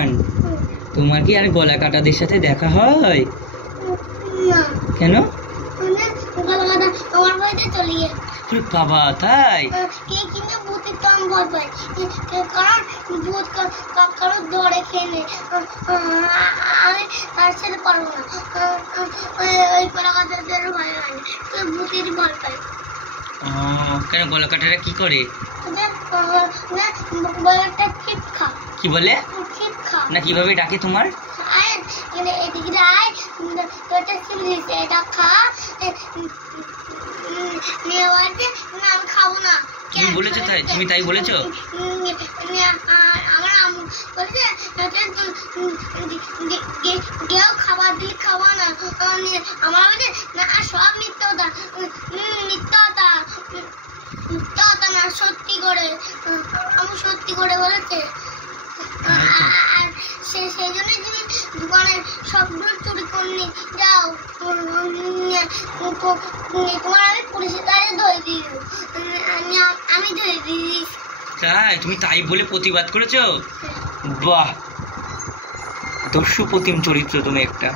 গান? তোমার কি আর গলা কাটাদের সাথে দেখা হয়? না। কেন? গলা কাটা আমার বাড়িতে চলে গিয়ে। আরে বাবা, তাই? কিন্তু ভূতের তো আমি ভয় পাই, কারণ ভূত কারোর দৌড়ে খেয়ে নেয়। আমি তার সাথে পারবো না। ওই গলা কাটাদের ভয় হয় না, ভূতের ভয় পাই। কেন গলা কাটারা কি করে? বলাটা খিপ খা। কি বলে? খিপ খা না কিভাবে ডাকে তোমার? আয় এদিকে আয়, তোরটা সিলিছে এটা খা। নিয়ে বাড়িতে না আমি খাবো না। তুমি বলেছো তাই? তুমি তাই বলেছো? আমার আম্মু বলছে কেউ খাবার দিলে খাবো না। আমার বলছে না সব মিথ্যা কথা, মিথ্যা কথা, মিথ্যা কথা না, সত্যি করে। আমি সত্যি করে বলেছে। আর সেই জন্য তুমি দোকানের সবগুলো চুরি করনি যাও, তোমার আমি পুলিশের কাছে ধরে দিয়ে দেবো। আমি ধরে দিই। তাই? তুমি তাই বলে প্রতিবাদ করেছো? বাহ, দস্যু প্রতিম চরিত্র তুমি একটা।